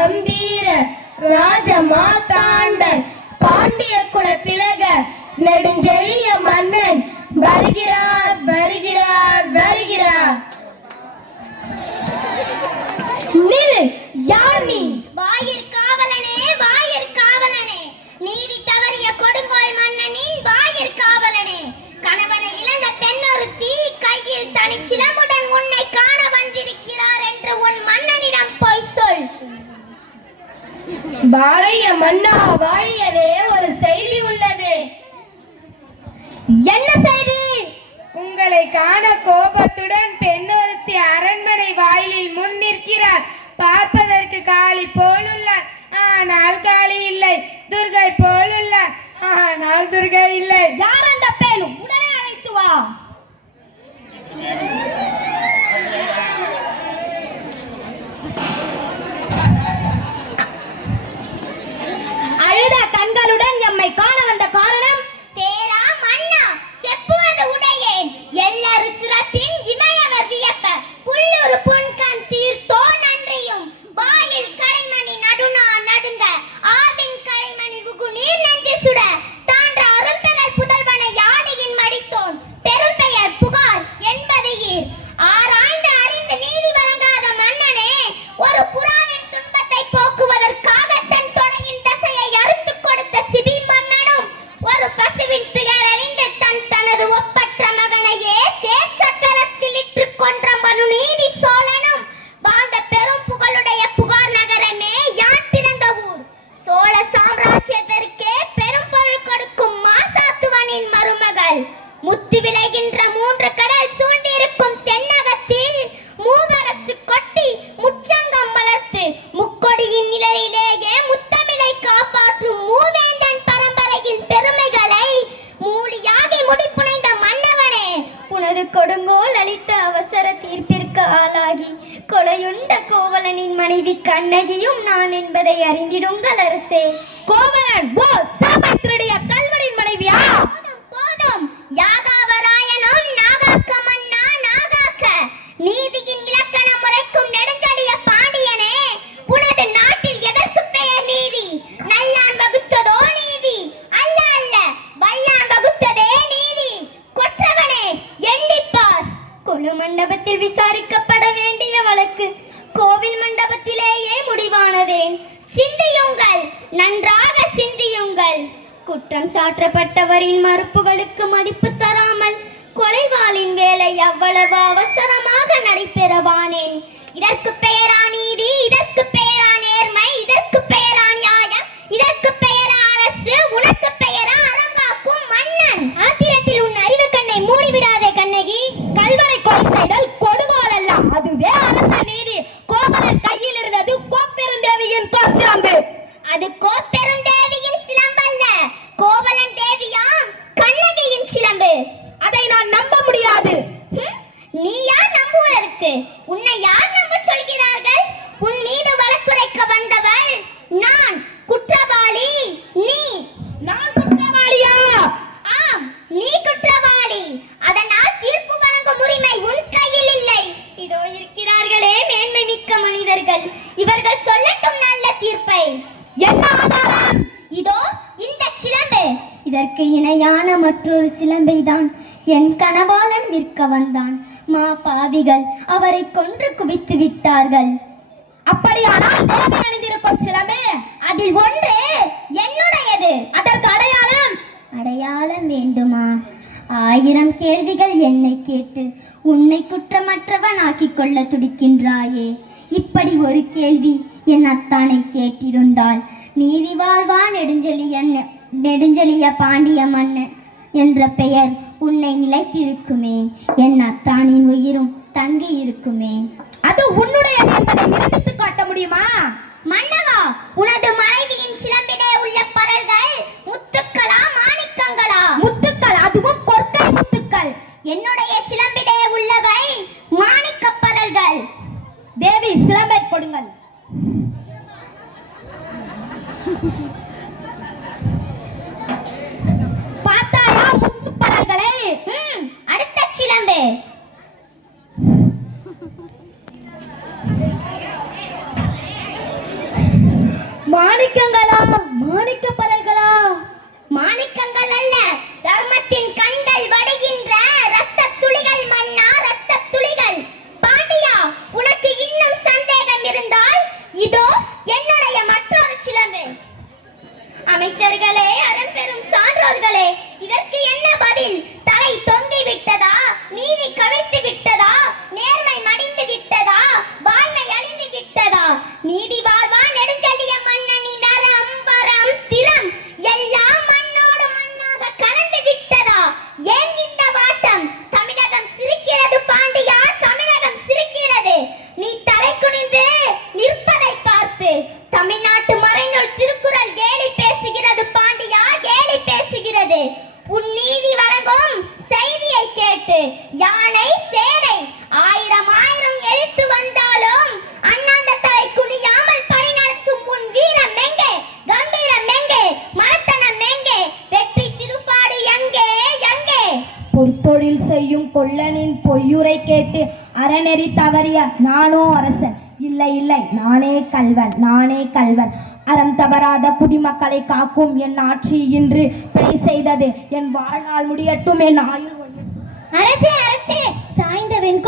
கம்பீர ராஜ மாதாண்டர் பாண்டிய குல திலகர் நெடுஞ்செழிய மன்னன் வருகிறார் வருகிறார் வருகிறார். நில், யார் நீ? வாயிற் காவலனே, வாயிற் காவலனே, நீதி தவறிய கொடுங்கோல் மன்னனின் வாயிற் காவலனே, கணவனை இழந்த பெண்ணொருத்தி கையில் தனிச்சிலமுடன் உன்னை காண வந்திருக்கிறார் என்று உன் மன்னனிடம் போய் சொல். வாழிய மன்னா வாழியவே, ஒரு செய்தி உள்ளது. என்ன செய்தி? உங்களை காண கோபத்துடன் பெண்ணொருத்தி அரண்மனை வாயிலில் முன் நிற்கிறார். பார்ப்பதற்கு காளி போலுள்ளார், ஆனால் காளி இல்லை. துர்கை போலுள்ளார், ஆனால் துர்கை இல்லை. யார் அந்த பெண்? உடனே அழைத்து வா. அழுத கண்களுடன் எம்மை காண வந்த காரணம்? தேரா மன்னா, செப்புவது உடையேன். எல்லாரு சிறப்பின் இமையவர் வியப்ப. புல்லூர் புன்கண் தீர்த்தோ நன்றியும். வாயில் கடைமணி நடுநா நடுங்க. ஆவின் கடைமணி உகு நீர் நெஞ்சு சுட. தான்ற அரும்பெறல் புதல்வனை யாழியின் மடித்தோன். பெரும்பெயர் புகார் என்பது ஈர். ஆராய்ந்து அறிந்து நீதி வழங்காத மன்னனே, ஒரு புறாவின் துன்பத்தை போக்குவதற்காக தன் தொடையின் தசையை அறுத்துக் கொடுத்த சிபி மன்னனும், ஒரு பசுவின் துயர் அறிந்து தனது ஒப்பற்ற மகனையே தேச்சக்கரத்தில் இட்டு கொன்ற மனுநீதி சோழனும் வாழ்ந்த பெரும் புகழுடைய புகார் நகரமே யான் பிறந்த ஊர். சோழ சாம்ராஜ்யத்திற்கே பெரும் பொருள் கொடுக்கும் மாசாத்துவனின் மருமகள். முத்து விளைகின்ற 3 கடல் சூழ்ந்திருக்கும் தென்னகத்தில் மூவரசு கொட்டி முச்சங்கம் வளர்த்து முக்கொடியின் நிலையிலேயே முத்தமிழை காப்பாற்றும் மூவேந்தன் பரம்பரையின் பெருமைகளை மூலியாகி முடிப்புனைந்த மன்னவனே, உனது கொடுங்கோல் அளித்த அவசர தீர்ப்பிற்கு ஆளாகி கொலையுண்ட கோவலனின் மனைவி கண்ணகியும் நான் என்பதை அறிந்திடுங்கள் அரசே. கோவலன் சாபை திருடிய கல்வனின் மனைவியா? போதும், யாகாவராயனும் நாகாக்க மன்னா நாகாக்க. நீதியின் இலக்கண முறைக்கும் நெடுஞ்செழிய பாண்டியனே, உனது நாட்டில் எதற்கு பெயர் நீதி? நல்லான் வகுத்ததோ நீதி? அல்ல அல்ல, வல்லான் வகுத்ததே நீதி. கொற்றவனே, எண்ணிப்பார். கொலு மண்டபத்தில் விசாரிக்கப்பட வேண்டிய வழக்கு கோவில் மண்டபத்திலேயே முடிவானதேன். சிந்தியுங்கள், நன்றாக சிந்தியுங்கள். குற்றம் சாற்றப்பட்டவரின் மறுப்புகளுக்கு மதிப்பு தராமல் கொலைவாளின் வேலை அவ்வளவு அவசரமாக நடைபெறவானேன். இதற்கு பெயரா நீதி? இதற்கு பெயரா நேர்மை? இதற்கு பெயரா நியாயம்? இதற்கு பெயரா அரசு? உனக்கு பெயரா அரங்காக்கும் மன்னன்? ஆத்திரத்தில் உன் அறிவு கண்ணை மூடிவிடாதே கண்ணகி. கல்வனை கொலை செய்தல் கொடுங்கோல் அல்ல, அதுவே அரச நீதி. கோவலன் கையில் இருந்தது கோப்பெருந்தேவியின் சிலம்பு. அது கோப்பெருந்தேவியின் சிலம்பல்ல, கோவலன் தேவியாம் கண்ணகியின் சிலம்பு. அதை நான் நம்ப முடியாது. நீ யார் நம்புவதற்கு? உன்னை யார் நம்ப சொல்கிறார்கள்? உன் மீது வழக்குரைக்க வந்தவள் நான். குற்றவாளி நீ. நான் குற்றவாளியா? ஆம், நீ குற்றவாளி. அதனால் தீர்ப்பு வழங்கும் உரிமை உன் கையில் இல்லை. இதோ இருக்கிறார்களே மேன்மை மிக்க மனிதர்கள், இவர்கள் சொல்லட்டும் நல்ல தீர்ப்பை. என்ன ஆதாரம்? இதோ இந்த சிலம்பு. இதற்கு இணையான மற்றொரு சிலம்பை தான் என் கனவாளன் விற்க வந்தான். மா பாவிகள் அவரை கொன்று குவித்து விட்டார்கள். அப்படியானால் தேவி அணிந்திருக்கும் சிலம்பே, அதில் ஒன்று என்னுடையது. அதற்கு அடையாளம்? அடையாளம் வேண்டுமா? 1000 கேள்விகள் என்னை கேட்டு உன்னை குற்றமற்றவன் ஆக்கிக் கொள்ள துடிக்கின்றாயே. இப்படி ஒரு கேள்வி என் அத்தானை கேட்டிருந்தால் நீதி வாழ்வா நெடுஞ்செழிய பாண்டிய மன்னன் என்ற பெயர் உன்னை நிலைத்திருக்குமே. என் அத்தானின் உயிரும் தங்கி இருக்குமே. அது உன்னுடையது என்பதை நிரூபித்து காட்ட முடியுமா? மன்னவா, உனது மனைவியின் சிலம்பிலே உள்ள பரல்கள் முத்துக்களா மாணிக்கங்களா? முத்துக்கள், அதுவும் கொற்கை முத்துக்கள். என்னுடைய சிலம்பிலே உள்ளவை மாணிக்க பரல்கள். தேவி, சிலம்பை கொடுங்கள். பார்த்தாயா முத்து பரல்களை? அடுத்த சிலம்பு. மாணிக்கங்களா, மாணிக்க பரல்களா? மாணிக்கங்கள் அல்ல, தர்மத்தின் கண்கள் வடிகின்ற இரத்த துளிகள் மன்னா, இரத்த துளிகள். பாண்டியா, உனக்கு இன்னும் சந்தேகம் இருந்தால் இதோ என்னுடைய மற்றொரு சிலம்பு. அமைச்சர்களே, அறம்பெரும் சான்றோர்களே, இதற்கு என்ன பதில்? தலை தொங்கி விட்டதா? நீதி கவிழ்த்து விட்டதா? நேர்மை மடிந்து விட்டதா? வாய்மை அழிந்து விட்டதா? நீதி வாழ்வா நெடுஞ்செழிய மன்னனின் அம்பரம் திறம் எல்லாம் மண்ணோடு மண்ணாக கலந்து விட்டதா? ஏன் இந்த வாட்டம்? தமிழகம் சிரிக்கிறது பாண்டியா, தமிழகம் சிரிக்கிறது. நீ தலை குனிந்து நிற்பதை பார்த்து தமிழ்நாட்டு மறைநூல் திருக்குறள் கேலி பேசுகிறது பாண்டியா, கேலி பேசுகிறது. உன் நீதி வழங்கும் செய்தியை கேட்டு யானை சேனை ஆயிரம் எதிர்த்து வந்தாலும் அண்ணாந்த தலை குனியாமல் பணி நடத்தும் உன் வீரம் எங்கே? கம்பீரம் எங்கே? மனத்தனம் எங்கே? வெற்றி திருப்பாடு எங்கே? எங்கே? பொற்தொழில் செய்யும் கொல்லனின் பொய்யுரை கேட்டு அறநெறி தவறிய நானோ அரசன்? இல்லை இல்லை, நானே கல்வன், நானே கல்வன். அறம் தவறாத குடிமக்களை காக்கும் என் ஆட்சி இன்று பிழை செய்தது. என் வாழ்நாள் முடியட்டும், என் ஆயுள் ஒழியட்டும். அரசே, அரசே, சாய்ந்த வெண்